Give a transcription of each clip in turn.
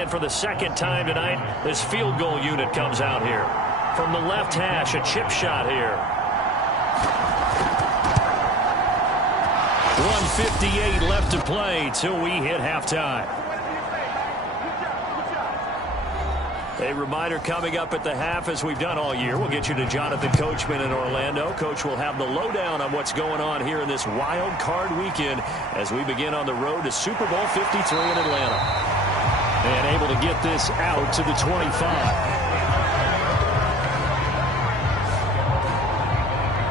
And for the second time tonight, this field goal unit comes out here. From the left hash, a chip shot here. 1:58 left to play till we hit halftime. A reminder coming up at the half, as we've done all year. We'll get you to Jonathan Coachman in Orlando. Coach will have the lowdown on what's going on here in this wild card weekend as we begin on the road to Super Bowl 53 in Atlanta. And able to get this out to the 25.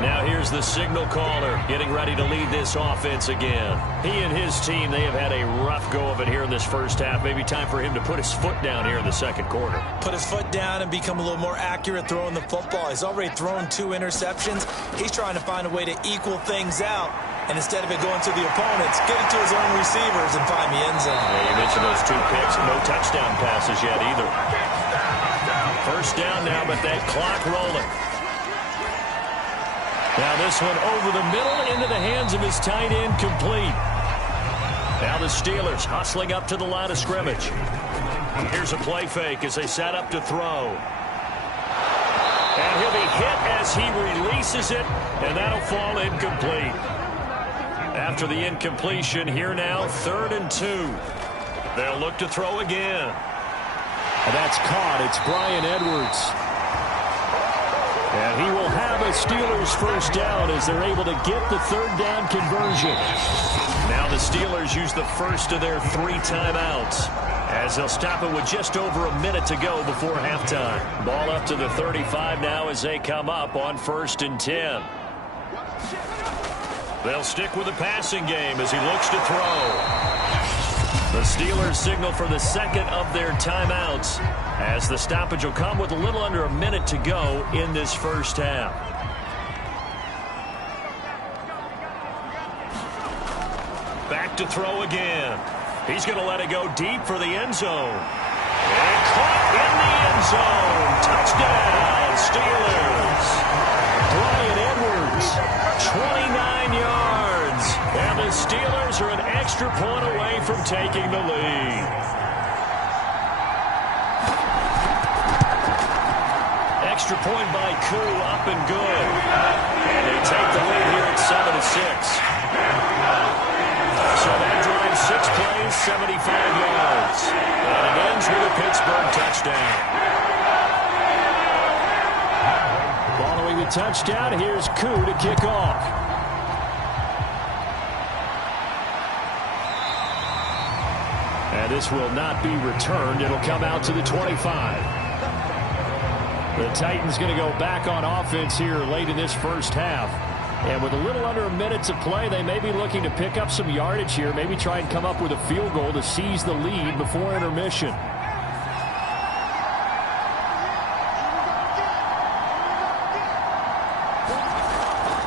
Now here's the signal caller getting ready to lead this offense again. He and his team, they have had a rough go of it here in this first half. Maybe time for him to put his foot down here in the second quarter. Put his foot down and become a little more accurate throwing the football. He's already thrown 2 interceptions. He's trying to find a way to equal things out. And instead of it going to the opponents, get it to his own receivers and find the end zone. Yeah, you mentioned those 2 picks. No touchdown passes yet either. First down now, but that clock rolling. Now this one over the middle into the hands of his tight end, complete. Now the Steelers hustling up to the line of scrimmage. Here's a play fake as they set up to throw. And he'll be hit as he releases it, and that'll fall incomplete. After the incompletion, here now, 3rd and 2. They'll look to throw again. And that's caught. It's Bryan Edwards. And he will have a Steelers first down as they're able to get the 3rd down conversion. Now the Steelers use the first of their 3 timeouts as they'll stop it with just over a minute to go before halftime. Ball up to the 35 now as they come up on 1st and 10. They'll stick with the passing game as he looks to throw. The Steelers signal for the second of their timeouts as the stoppage will come with a little under a minute to go in this first half. Back to throw again. He's going to let it go deep for the end zone. And caught in the end zone. Touchdown, Steelers. Bryan Edwards, 29 yards. And the Steelers are an extra point away from taking the lead. Extra point by Koo, up and good. And they take the lead here at 7-6. So that drives 6 plays, 75 yards. And it ends with a Pittsburgh touchdown. Following the touchdown, here's Koo to kick off. And this will not be returned. It'll come out to the 25. The Titans going to go back on offense here late in this first half. And with a little under a minute to play, they may be looking to pick up some yardage here, maybe try and come up with a field goal to seize the lead before intermission.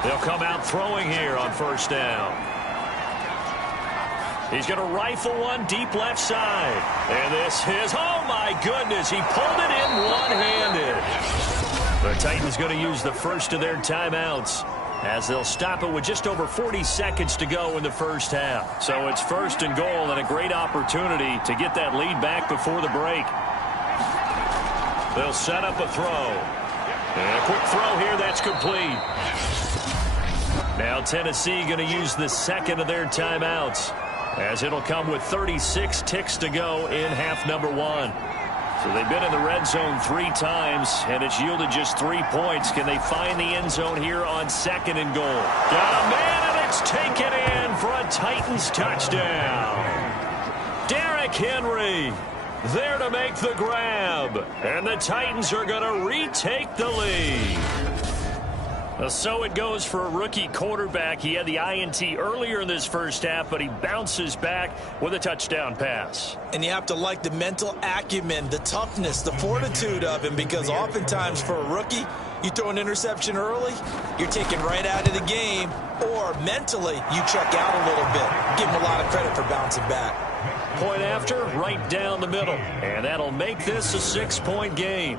They'll come out throwing here on 1st down. He's going to rifle one deep left side. And this is, oh my goodness, he pulled it in one-handed. The Titans going to use the first of their timeouts as they'll stop it with just over 40 seconds to go in the first half. So it's 1st and goal and a great opportunity to get that lead back before the break. They'll set up a throw. And a quick throw here, that's complete. Now Tennessee going to use the second of their timeouts as it'll come with 36 ticks to go in half number 1. So they've been in the red zone 3 times, and it's yielded just 3 points. Can they find the end zone here on 2nd and goal? Got a man, and it's taken in for a Titans touchdown. Derrick Henry there to make the grab, and the Titans are going to retake the lead. So it goes for a rookie quarterback. He had the INT earlier in this first half, but he bounces back with a touchdown pass. And you have to like the mental acumen, the toughness, the fortitude of him, because oftentimes for a rookie, you throw an interception early, you're taken right out of the game, or mentally you check out a little bit. Give him a lot of credit for bouncing back. Point after, right down the middle. And that'll make this a 6-point game.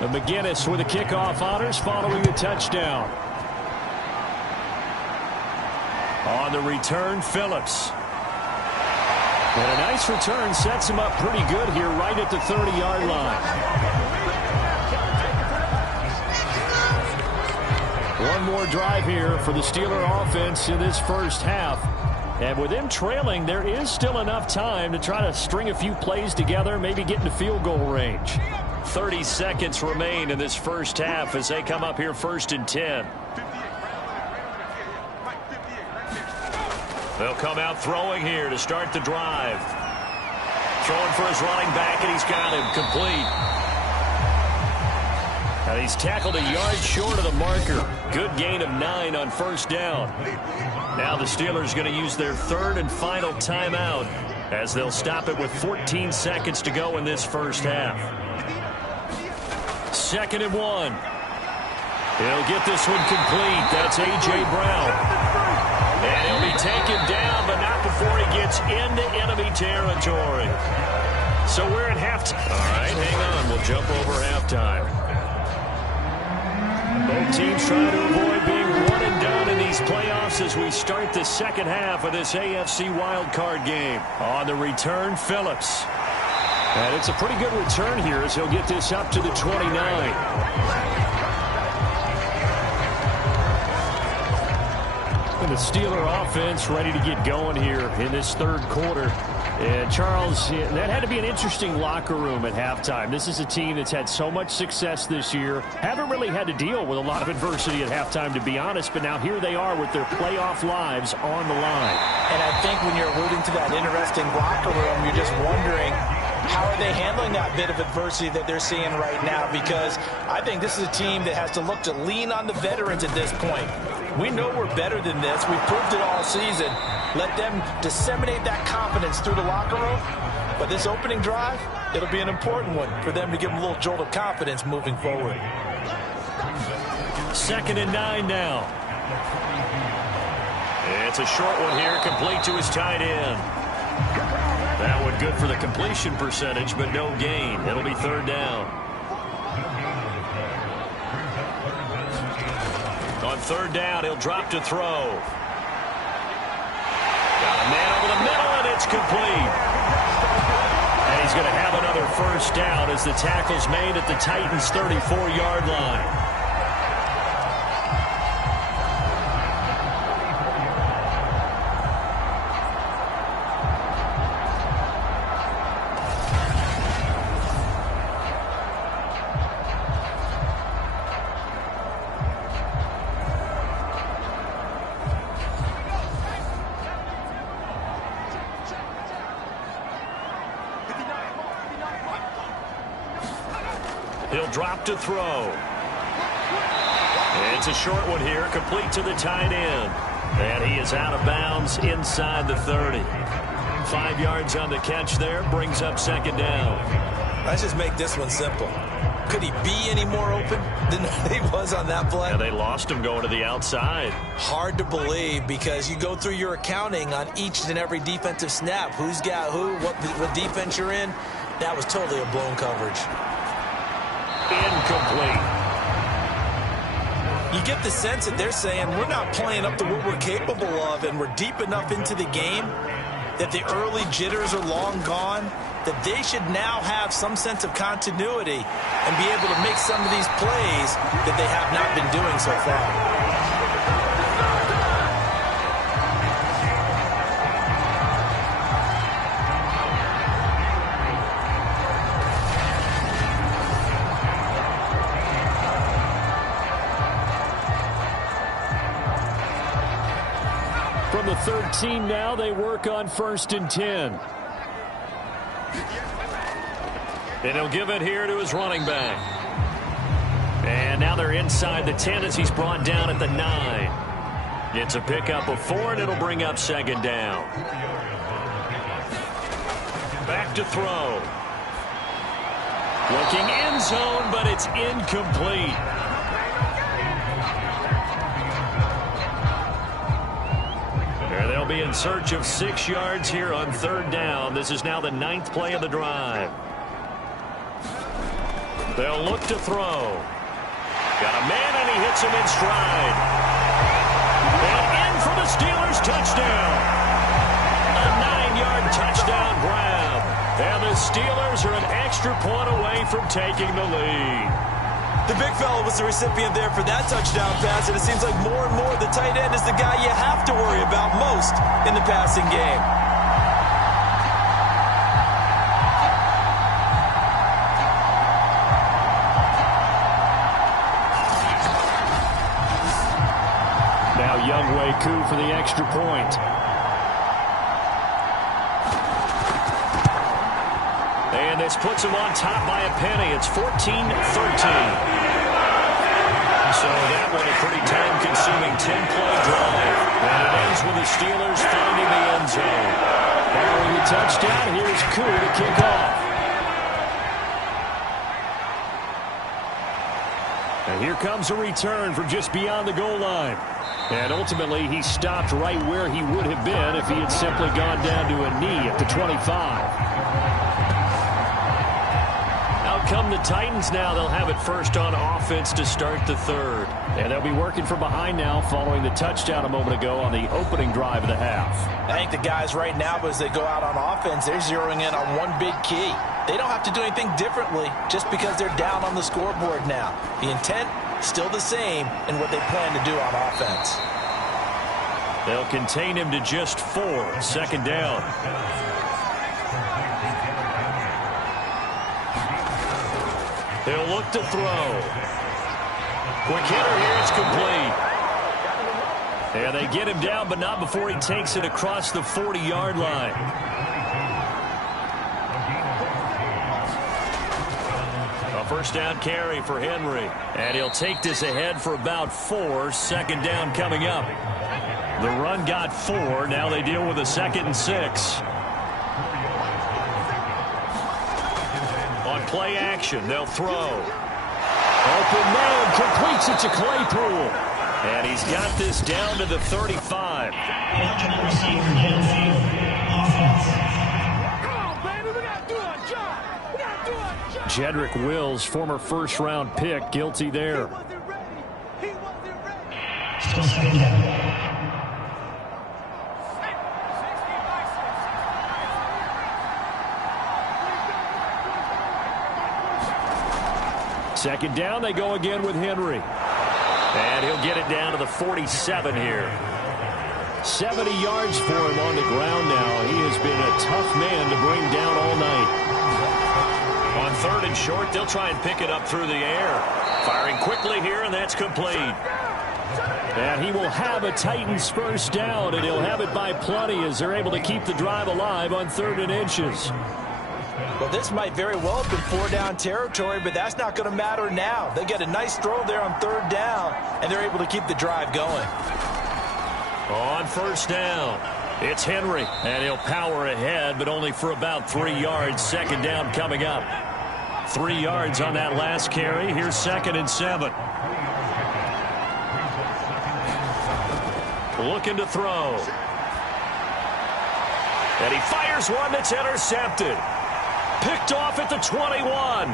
And McGinnis with the kickoff honors following the touchdown. On the return, Phillips. And a nice return sets him up pretty good here right at the 30-yard line. One more drive here for the Steeler offense in this first half. And with them trailing, there is still enough time to try to string a few plays together, maybe get into field goal range. 30 seconds remain in this first half as they come up here 1st and 10. They'll come out throwing here to start the drive. Throwing for his running back, and he's got him complete. And he's tackled a yard short of the marker. Good gain of 9 on 1st down. Now the Steelers going to use their 3rd and final timeout as they'll stop it with 14 seconds to go in this first half. 2nd and 1. He'll get this one complete. That's A.J. Brown. And he'll be taken down, but not before he gets into enemy territory. So we're at halftime. All right, hang on. We'll jump over halftime. Both teams trying to avoid being one and done in these playoffs as we start the second half of this AFC wildcard game. On the return, Phillips. And it's a pretty good return here as he'll get this up to the 29. The Steeler offense ready to get going here in this 3rd quarter. And Charles, that had to be an interesting locker room at halftime. This is a team that's had so much success this year. Haven't really had to deal with a lot of adversity at halftime, to be honest. But now here they are with their playoff lives on the line. And I think when you're alluding to that interesting locker room, you're just wondering, how are they handling that bit of adversity that they're seeing right now? Because I think this is a team that has to look to lean on the veterans at this point. We know we're better than this. We've proved it all season. Let them disseminate that confidence through the locker room. But this opening drive, it'll be an important one for them to give them a little jolt of confidence moving forward. 2nd and 9 now. It's a short one here, complete to his tight end. That one good for the completion percentage, but no gain. It'll be 3rd down. On 3rd down, he'll drop to throw. Got a man over the middle, and it's complete. And he's going to have another 1st down as the tackle's made at the Titans' 34-yard line. He'll drop to throw. It's a short one here, complete to the tight end. And he is out of bounds inside the 30. 5 yards on the catch there, brings up 2nd down. Let's just make this one simple. Could he be any more open than he was on that play? And they lost him going to the outside. Hard to believe because you go through your accounting on each and every defensive snap. Who's got who, what defense you're in. That was totally a blown coverage. Incomplete. You get the sense that they're saying we're not playing up to what we're capable of, and we're deep enough into the game that the early jitters are long gone, that they should now have some sense of continuity and be able to make some of these plays that they have not been doing so far. From the 13 now, they work on 1st and 10. And he'll give it here to his running back. And now they're inside the 10 as he's brought down at the 9. It's a pickup of 4, and it'll bring up 2nd down. Back to throw. Looking end zone, but it's incomplete. They'll be in search of 6 yards here on 3rd down. This is now the 9th play of the drive. They'll look to throw. Got a man, and he hits him in stride. And in for the the Steelers touchdown. A 9-yard touchdown grab. And the Steelers are an extra point away from taking the lead. The big fella was the recipient there for that touchdown pass, and it seems like more and more the tight end is the guy you have to worry about most in the passing game. Now Younghoe Koo for the extra point. And this puts them on top by a penny. It's 14-13. So that one a pretty time-consuming 10-play drive. And it ends with the Steelers finding the end zone. Following the touchdown, here's Koo to kick off. And here comes a return from just beyond the goal line. And ultimately, he stopped right where he would have been if he had simply gone down to a knee at the 25. Come the Titans now. They'll have it first on offense to start the third. And they'll be working from behind now following the touchdown a moment ago on the opening drive of the half. I think the guys right now, as they go out on offense, they're zeroing in on one big key. They don't have to do anything differently just because they're down on the scoreboard now. The intent, still the same in what they plan to do on offense. They'll contain him to just 4. Second down. He'll look to throw. Quick hitter here. It's complete. And they get him down, but not before he takes it across the 40-yard line. A first down carry for Henry. And he'll take this ahead for about 4. Second down coming up. The run got 4. Now they deal with a 2nd and 6. Play action. They'll throw. Open man completes it to Claypool. And he's got this down to the 35. Jedrick Wills, former first-round pick, guilty there. Still second down. Second down, they go again with Henry. And he'll get it down to the 47 here. 70 yards for him on the ground now. He has been a tough man to bring down all night. On 3rd and short, they'll try and pick it up through the air. Firing quickly here, and that's complete. And he will have a Titans first down, and he'll have it by plenty as they're able to keep the drive alive on 3rd and inches. Well, this might very well have been 4-down territory, but that's not going to matter now. They get a nice throw there on 3rd down, and they're able to keep the drive going. On first down, it's Henry, and he'll power ahead, but only for about 3 yards. Second down coming up. 3 yards on that last carry. Here's 2nd and 7. Looking to throw. And he fires one that's intercepted. Picked off at the 21.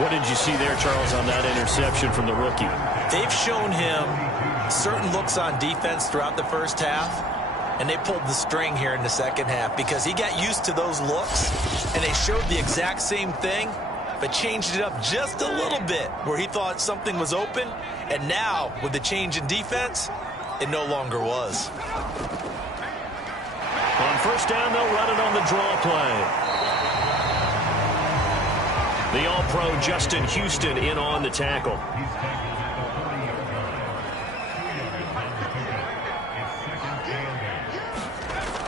What did you see there, Charles, on that interception from the rookie? They've shown him certain looks on defense throughout the first half, and they pulled the string here in the second half because he got used to those looks, and they showed the exact same thing, but changed it up just a little bit where he thought something was open, and now, with the change in defense, it no longer was. On first down, they'll run it on the draw play. The All-Pro Justin Houston in on the tackle.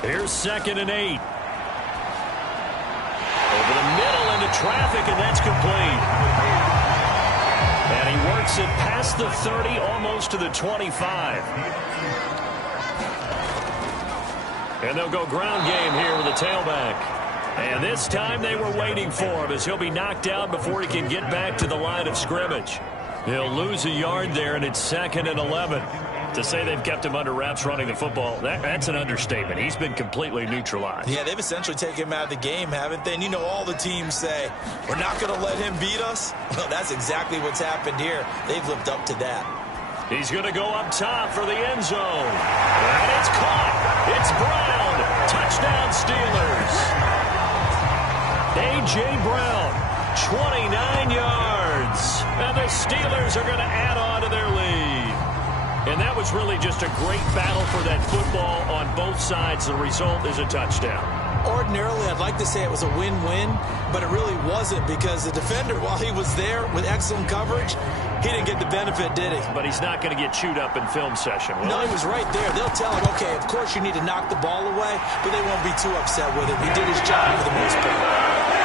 Here's 2nd and 8. Over the middle into traffic, and that's complete. And he works it past the 30, almost to the 25. And they'll go ground game here with the tailback. And this time they were waiting for him as he'll be knocked out before he can get back to the line of scrimmage. He'll lose a yard there, and it's 2nd and 11. To say they've kept him under wraps running the football, that's an understatement. He's been completely neutralized. Yeah, they've essentially taken him out of the game, haven't they? And you know all the teams say, we're not going to let him beat us. Well, that's exactly what's happened here. They've lived up to that. He's going to go up top for the end zone. And it's caught. It's Brown. Touchdown, Steelers. A.J. Brown, 29 yards. And the Steelers are going to add on to their lead. And that was really just a great battle for that football on both sides. The result is a touchdown. Ordinarily, I'd like to say it was a win-win, but it really wasn't because the defender, while he was there with excellent coverage, he didn't get the benefit, did he? But he's not going to get chewed up in film session, will No, he? he was right there. They'll tell him, okay, of course you need to knock the ball away, but they won't be too upset with him. He did his job for the most part.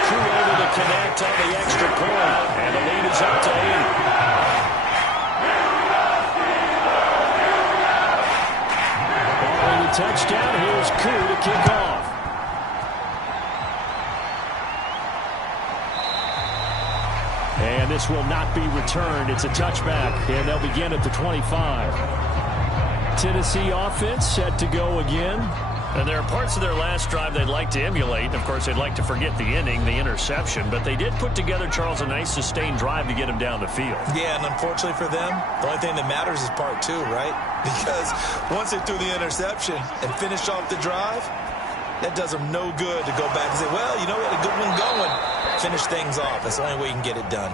Crew able to connect on the extra point, and the lead is up to 8. Touchdown. Here's Koo to kick off. And this will not be returned. It's a touchback, and they'll begin at the 25. Tennessee offense set to go again. And there are parts of their last drive they'd like to emulate. Of course, they'd like to forget the inning, the interception. But they did put together, Charles, a nice sustained drive to get him down the field. Yeah, and unfortunately for them, the only thing that matters is part 2, right? Because once they threw the interception and finished off the drive, that does them no good to go back and say, well, you know, we had a good one going. Finish things off. That's the only way you can get it done.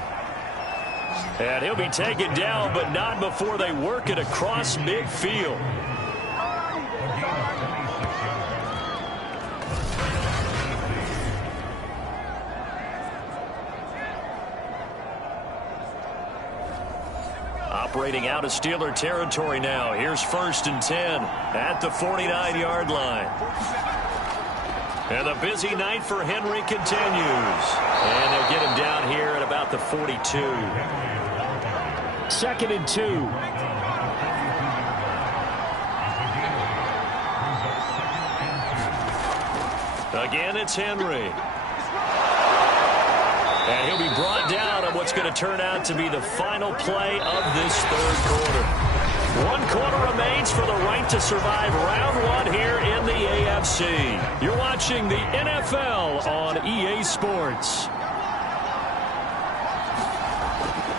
And he'll be taken down, but not before they work it across midfield. Operating out of Steeler territory now. Here's 1st and 10 at the 49-yard line. And the busy night for Henry continues. And they'll get him down here at about the 42. 2nd and 2. Again, it's Henry. And he'll be brought down on what's going to turn out to be the final play of this 3rd quarter. 1 quarter remains for the right to survive round 1 here in the AFC. You're watching the NFL on EA Sports.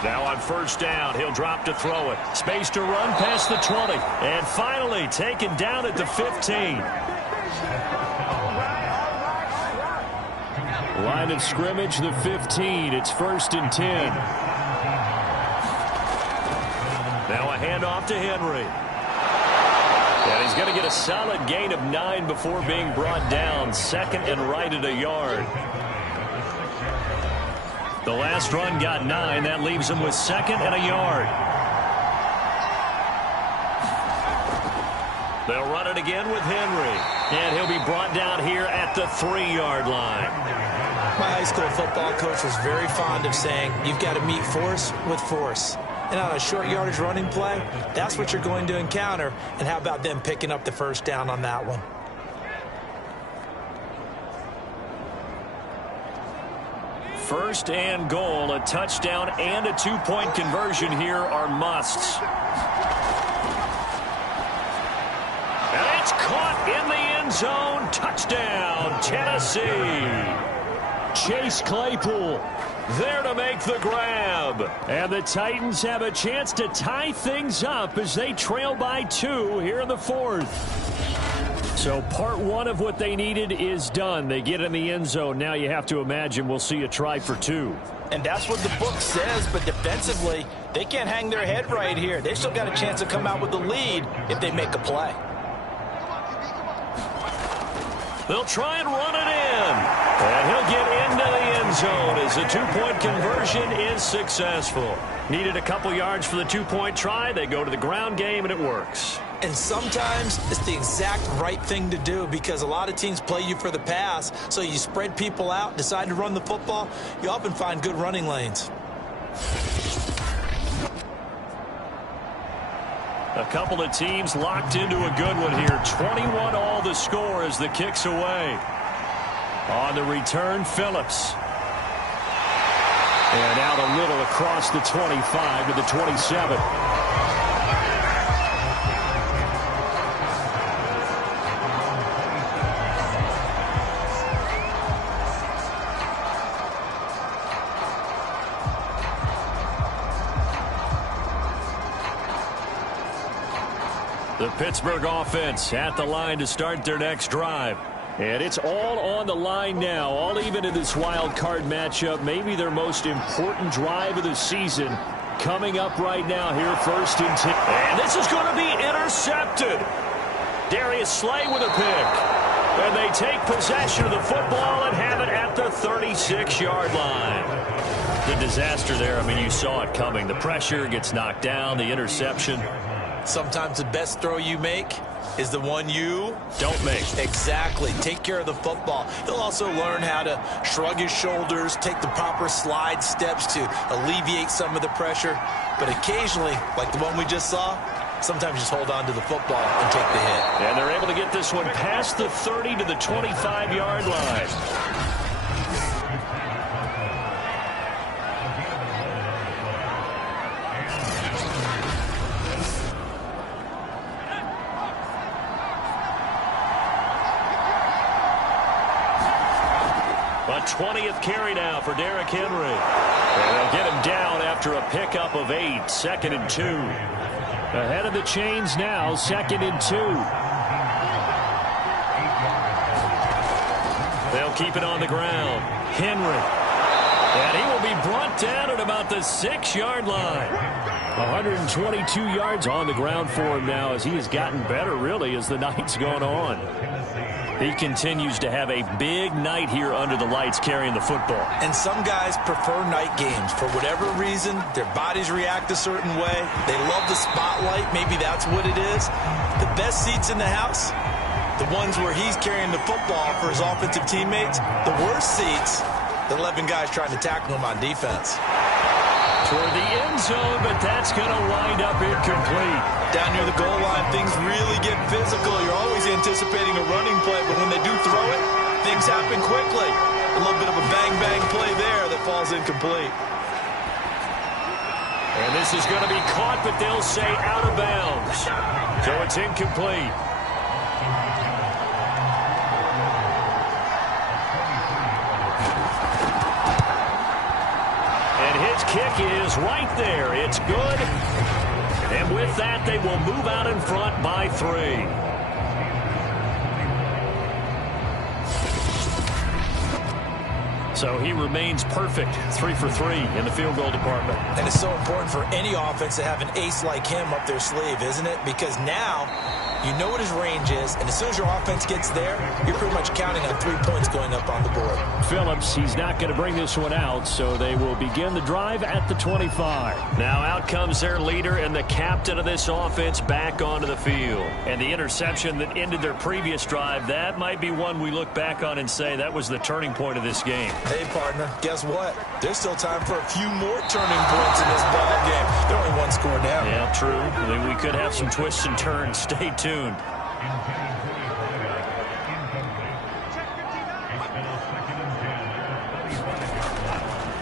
Now on 1st down, he'll drop to throw it. Space to run past the 20. And finally taken down at the 15. Line of scrimmage, the 15. It's 1st and 10. Now a handoff to Henry. And he's going to get a solid gain of 9 before being brought down. 2nd and right at a yard. The last run got 9. That leaves him with 2nd and a yard. They'll run it again with Henry. And he'll be brought down here at the 3-yard line. My high school football coach was very fond of saying, you've got to meet force with force. And on a short yardage running play, that's what you're going to encounter. And how about them picking up the 1st down on that one? First and goal, a touchdown and a 2-point conversion here are musts. And it's caught in the end zone. Touchdown, Tennessee. Chase Claypool there to make the grab. And the Titans have a chance to tie things up as they trail by 2 here in the 4th. So part 1 of what they needed is done. They get in the end zone. Now you have to imagine we'll see a try for 2. And that's what the book says, but defensively, they can't hang their head right here. They still got a chance to come out with the lead if they make a play. They'll try and run it in. And he'll get into the end zone as the 2-point conversion is successful. Needed a couple yards for the 2-point try. They go to the ground game, and it works. And sometimes it's the exact right thing to do because a lot of teams play you for the pass. So you spread people out, decide to run the football. You often find good running lanes. A couple of teams locked into a good one here. 21 all the score as the kick's away. On the return, Phillips. And out a little across the 25 to the 27. The Pittsburgh offense at the line to start their next drive. And it's all on the line now, all even in this wild card matchup. Maybe their most important drive of the season coming up right now here, 1st and 10. And this is going to be intercepted. Darius Slay with a pick. And they take possession of the football and have it at the 36-yard line. The disaster there, I mean, you saw it coming. The pressure gets knocked down, the interception. Sometimes the best throw you make is the one you don't make. Exactly. Take care of the football. He'll also learn how to shrug his shoulders, take the proper slide steps to alleviate some of the pressure. But occasionally, like the one we just saw, sometimes just hold on to the football and take the hit. And they're able to get this one past the 30 to the 25-yard line. A 20th carry now for Derrick Henry. And they'll get him down after a pickup of 8, 2nd and 2. Ahead of the chains now, 2nd and 2. They'll keep it on the ground. Henry. And he will be brought down at about the 6-yard line. 122 yards on the ground for him now as he has gotten better, really, as the night's gone on. He continues to have a big night here under the lights carrying the football. And some guys prefer night games. For whatever reason, their bodies react a certain way. They love the spotlight. Maybe that's what it is. The best seats in the house, the ones where he's carrying the football for his offensive teammates. The worst seats, the 11 guys trying to tackle him on defense. Toward the end zone, but that's going to wind up incomplete. Down near the goal line, things really get physical. You're always anticipating a running play, but when they do throw it, things happen quickly. A little bit of a bang-bang play there that falls incomplete. And this is going to be caught, but they'll say out of bounds. So it's incomplete. Kick is right there. It's good. And with that, they will move out in front by 3. So he remains perfect, 3 for 3 in the field goal department. And it's so important for any offense to have an ace like him up their sleeve, isn't it? Because now you know what his range is, and as soon as your offense gets there, you're pretty much counting on 3 points going up on the board. Phillips, he's not going to bring this one out, so they will begin the drive at the 25. Now out comes their leader and the captain of this offense back onto the field. And the interception that ended their previous drive, that might be one we look back on and say that was the turning point of this game. Hey, partner, guess what? There's still time for a few more turning points in this ball game. They're only 1 score down. Yeah, true. I mean, we could have some twists and turns. Stay tuned.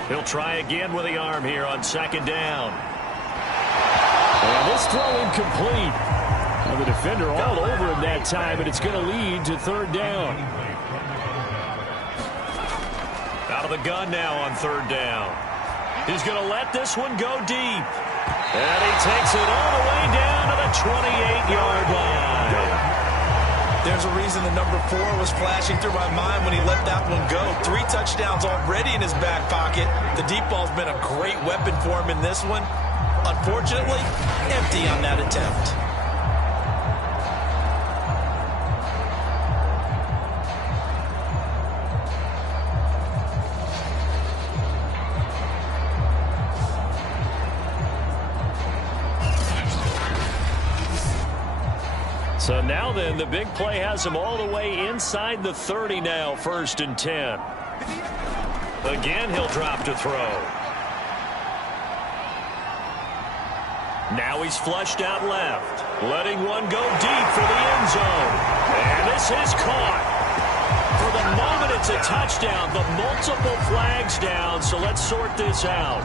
He'll try again with the arm here on 2nd down. And this throw incomplete. Well, the defender all over him that time, but it's going to lead to 3rd down. Out of the gun now on 3rd down. He's going to let this one go deep. And he takes it all the way down to the 28-yard line. There's a reason the number 4 was flashing through my mind when he let that one go. 3 touchdowns already in his back pocket. The deep ball's been a great weapon for him in this one. Unfortunately, empty on that attempt. So now then, the big play has him all the way inside the 30 now, 1st and 10. Again, he'll drop to throw. Now he's flushed out left, letting one go deep for the end zone. And this is caught. For the moment, it's a touchdown, but multiple flags down, so let's sort this out.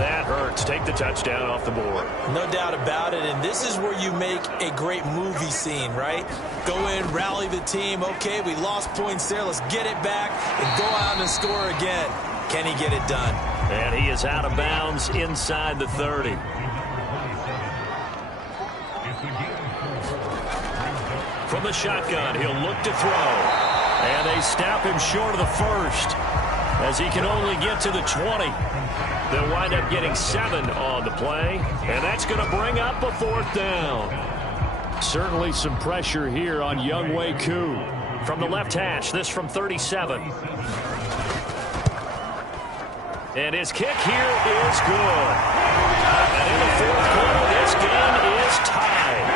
That hurts. Take the touchdown off the board. No doubt about it, and this is where you make a great movie scene, right? Go in, rally the team. Okay, we lost points there. Let's get it back and go out and score again. Can he get it done? And he is out of bounds inside the 30. From the shotgun, he'll look to throw. And they snap him short of the first, as he can only get to the 20. They'll wind up getting 7 on the play, and that's going to bring up a 4th down. Certainly some pressure here on Younghoe Koo. From the left hash, this from 37. And his kick here is good. And in the 4th quarter, this game is tied.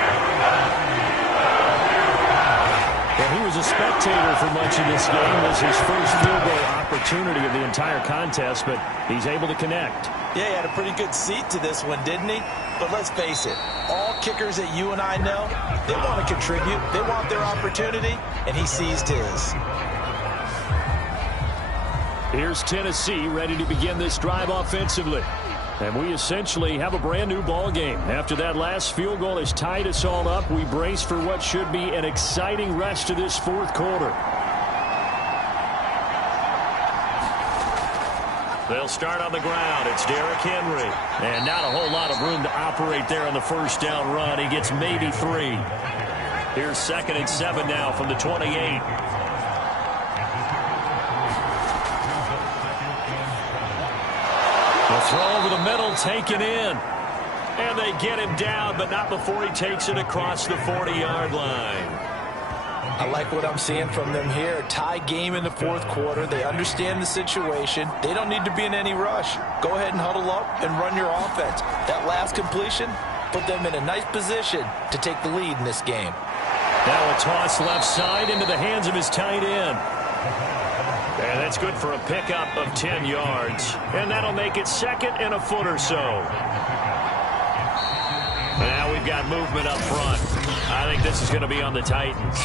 Well, he was a spectator for much of this game. It was his first field goal opportunity of the entire contest, but he's able to connect. Yeah, he had a pretty good seat to this one, didn't he? But let's face it, all kickers that you and I know, they want to contribute. They want their opportunity, and he seized his. Here's Tennessee ready to begin this drive offensively. And we essentially have a brand new ball game. After that last field goal has tied us all up, we brace for what should be an exciting rest of this 4th quarter. They'll start on the ground. It's Derrick Henry. And not a whole lot of room to operate there on the first down run. He gets maybe 3. Here's 2nd and 7 now from the 28. The throw over the middle taken in. And they get him down, but not before he takes it across the 40-yard line. I like what I'm seeing from them here. Tie game in the 4th quarter. They understand the situation. They don't need to be in any rush. Go ahead and huddle up and run your offense. That last completion put them in a nice position to take the lead in this game. Now a toss left side into the hands of his tight end. And that's good for a pickup of 10 yards. And that'll make it 2nd and a foot or so. Now we've got movement up front. I think this is going to be on the Titans.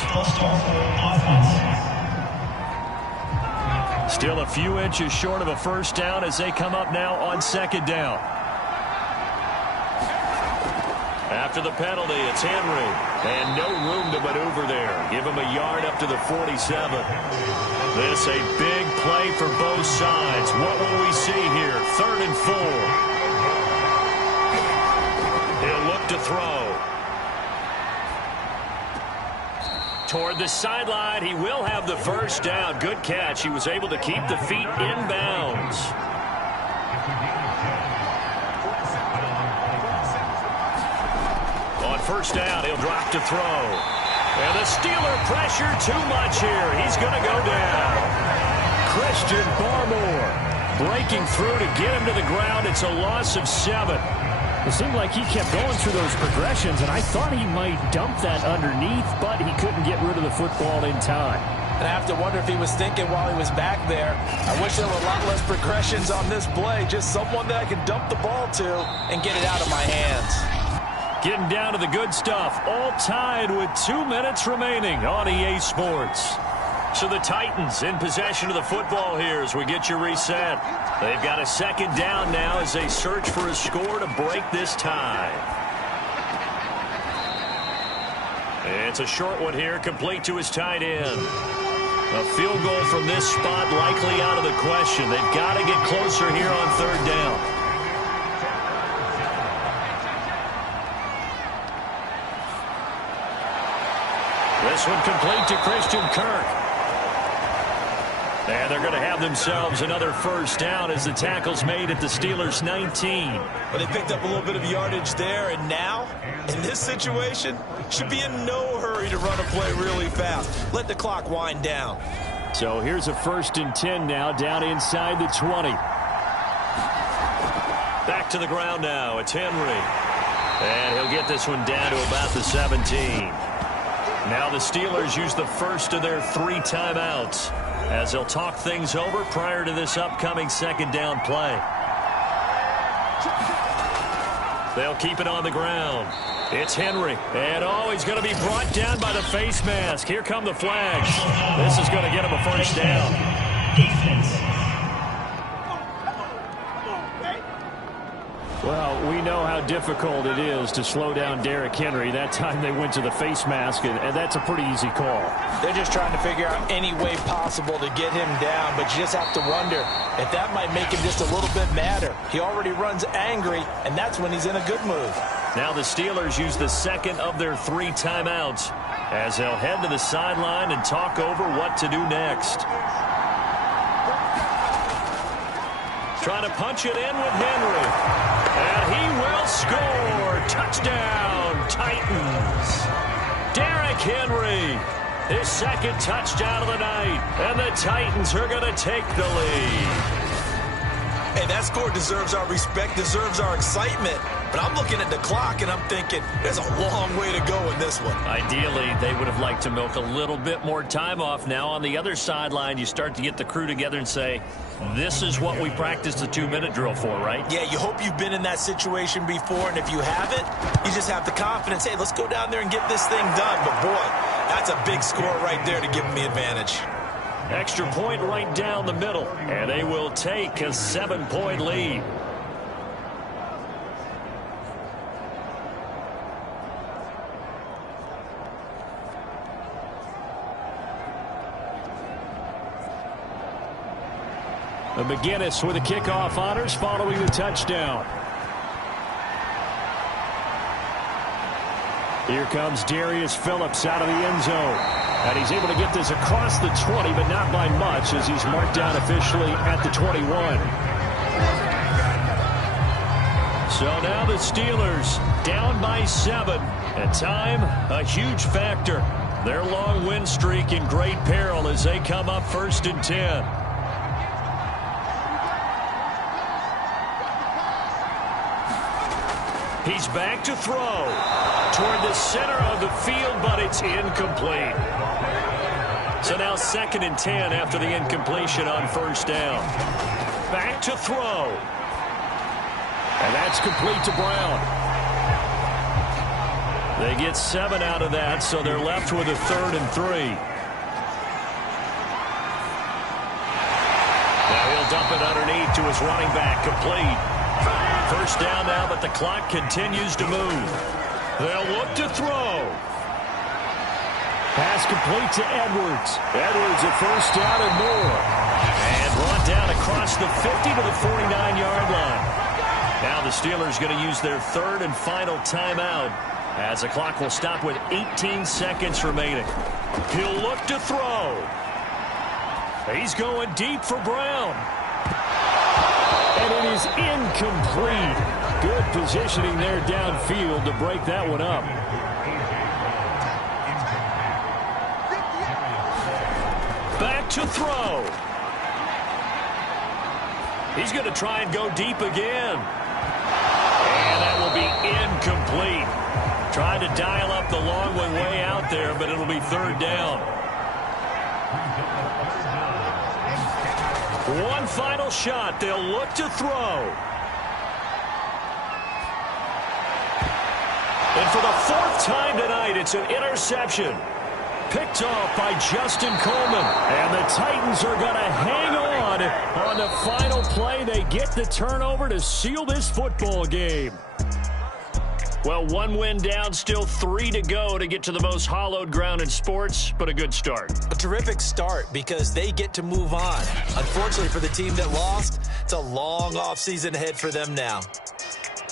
Still a few inches short of a first down as they come up now on 2nd down. After the penalty, it's Henry. And no room to maneuver there. Give him a yard up to the 47. This a big play for both sides. What will we see here? 3rd and 4. He'll look to throw. Toward the sideline, he will have the first down. Good catch. He was able to keep the feet in bounds. On first down, he'll drop to throw. And the Steeler pressure too much here. He's going to go down. Christian Barmore breaking through to get him to the ground. It's a loss of 7. It seemed like he kept going through those progressions, and I thought he might dump that underneath, but he couldn't get rid of the football in time. And I have to wonder if he was thinking while he was back there, I wish there were a lot less progressions on this play. Just someone that I can dump the ball to and get it out of my hands. Getting down to the good stuff. All tied with 2 minutes remaining on EA Sports. So the Titans in possession of the football here as we get you reset. They've got a 2nd down now as they search for a score to break this tie. It's a short one here, complete to his tight end. A field goal from this spot likely out of the question. They've got to get closer here on 3rd down. This one complete to Christian Kirk. And they're going to have themselves another first down as the tackle's made at the Steelers' 19. But they picked up a little bit of yardage there, and now, in this situation, should be in no hurry to run a play really fast. Let the clock wind down. So here's a 1st and 10 now, down inside the 20. Back to the ground now. It's Henry. And he'll get this one down to about the 17. Now the Steelers use the first of their 3 timeouts as they'll talk things over prior to this upcoming 2nd down play. They'll keep it on the ground. It's Henry. And he's going to be brought down by the face mask. Here come the flags. This is going to get him a first down. Well, we know how difficult it is to slow down Derrick Henry. That time they went to the face mask, and that's a pretty easy call. They're just trying to figure out any way possible to get him down, but you just have to wonder if that might make him just a little bit madder. He already runs angry, and that's when he's in a good mood. Now the Steelers use the second of their 3 timeouts as they'll head to the sideline and talk over what to do next. Trying to punch it in with Henry. And he will score. Touchdown, Titans. Derrick Henry, his second touchdown of the night. And the Titans are going to take the lead. Hey, that score deserves our respect, deserves our excitement. But I'm looking at the clock, and I'm thinking there's a long way to go in this one. Ideally, they would have liked to milk a little bit more time off. Now on the other sideline, you start to get the crew together and say, this is what we practiced the 2-minute drill for, right? Yeah, you hope you've been in that situation before, and if you haven't, you just have the confidence, hey, let's go down there and get this thing done. But, boy, that's a big score right there to give them the advantage. Extra point right down the middle, and they will take a 7-point lead. McGinnis with the kickoff honors following the touchdown. Here comes Darius Phillips out of the end zone. And he's able to get this across the 20, but not by much as he's marked down officially at the 21. So now the Steelers down by 7. And time, a huge factor. Their long win streak in great peril as they come up 1st and 10. He's back to throw toward the center of the field, but it's incomplete. So now 2nd and 10 after the incompletion on 1st down. Back to throw. And that's complete to Brown. They get 7 out of that, so they're left with a 3rd and 3. Now he'll dump it underneath to his running back, complete. 1st down now, but the clock continues to move. They'll look to throw. Pass complete to Edwards. Edwards at 1st down and more. And brought down across the 50 to the 49-yard line. Now the Steelers going to use their 3rd and final timeout as the clock will stop with 18 seconds remaining. He'll look to throw. He's going deep for Brown. And it is incomplete. Good positioning there downfield to break that one up. Back to throw. He's going to try and go deep again. And that will be incomplete. Tried to dial up the long one way out there, but it'll be 3rd down. One final shot. They'll look to throw. And for the 4th time tonight, it's an interception. Picked off by Justin Coleman. And the Titans are going to hang on the final play. They get the turnover to seal this football game. Well, 1 win down, still 3 to go to get to the most hallowed ground in sports, but a good start. A terrific start because they get to move on. Unfortunately for the team that lost, it's a long offseason ahead for them now.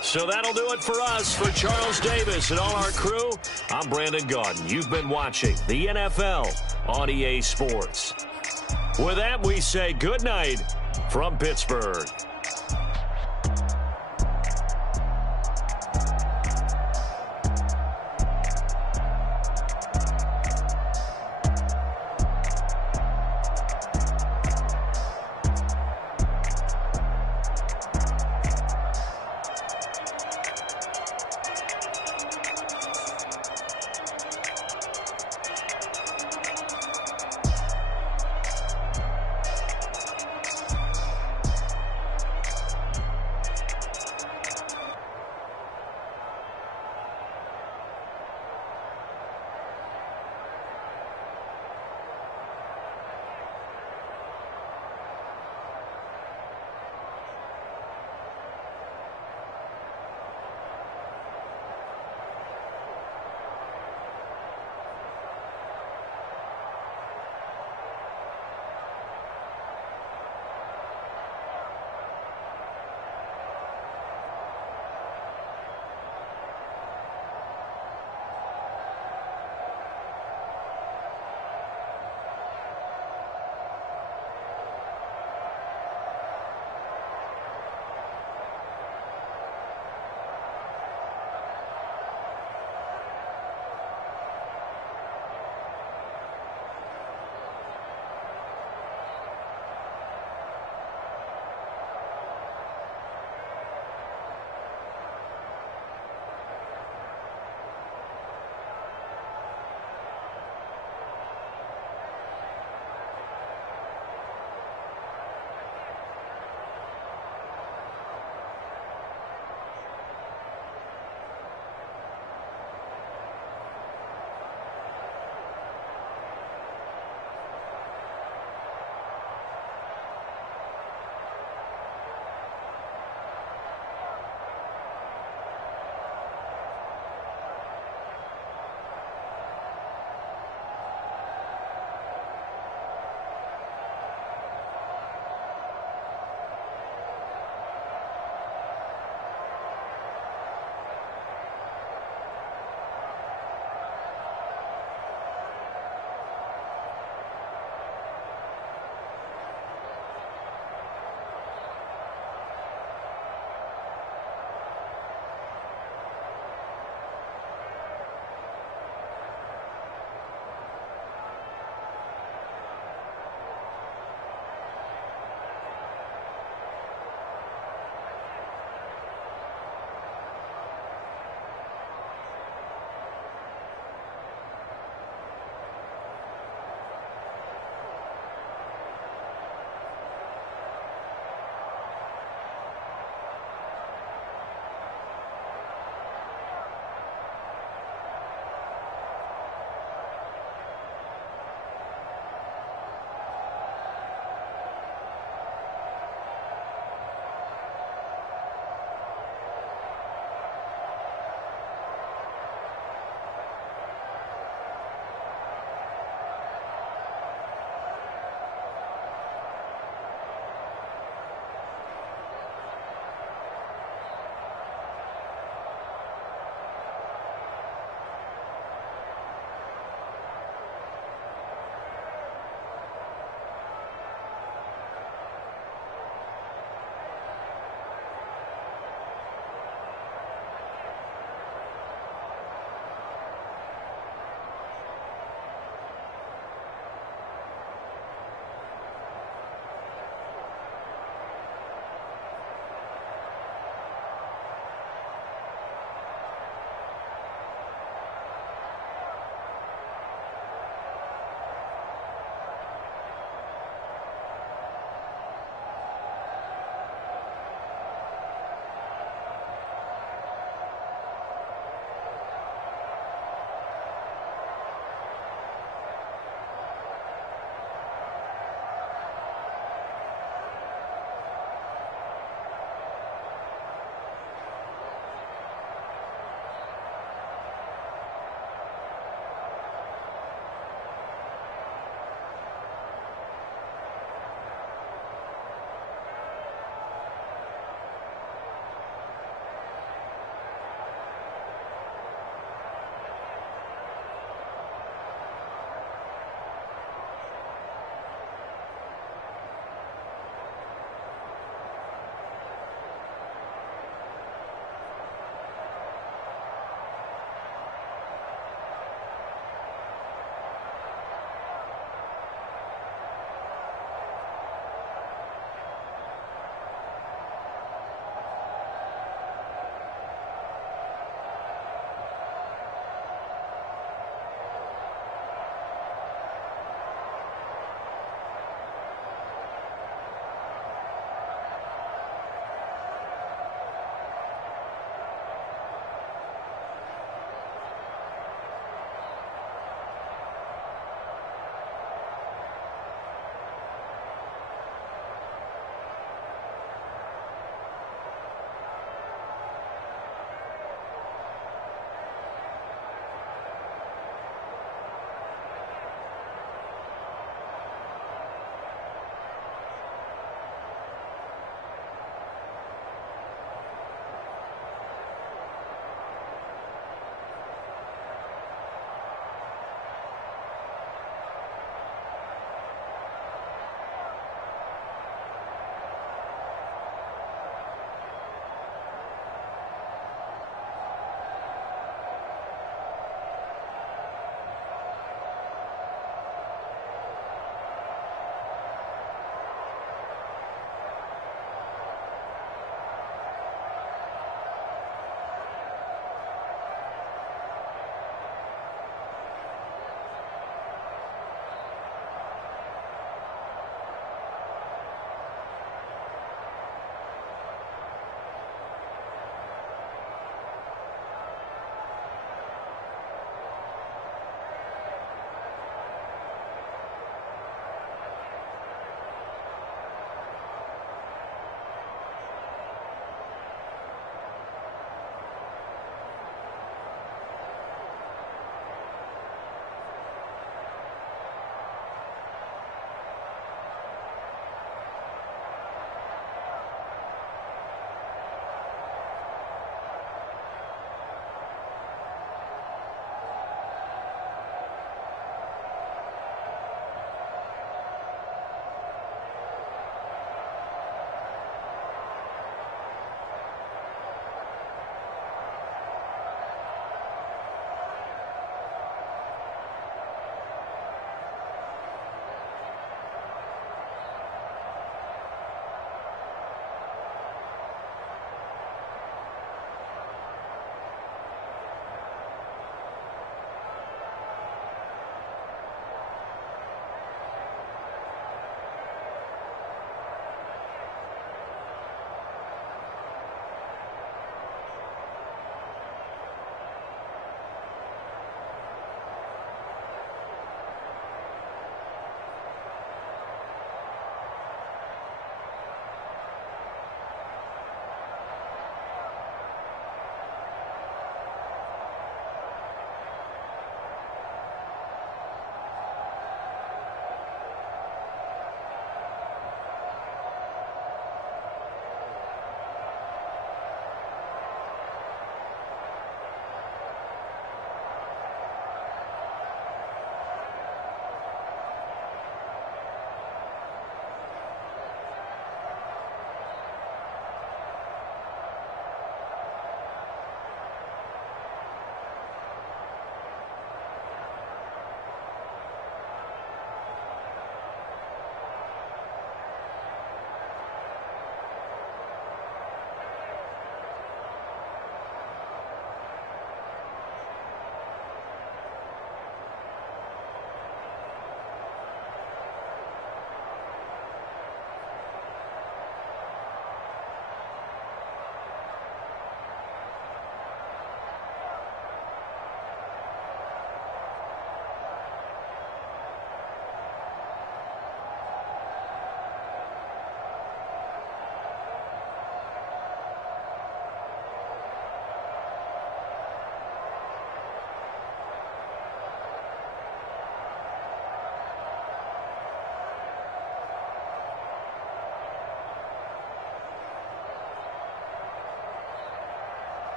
So that'll do it for us. For Charles Davis and all our crew, I'm Brandon Gaudin. You've been watching the NFL on EA Sports. With that, we say good night from Pittsburgh.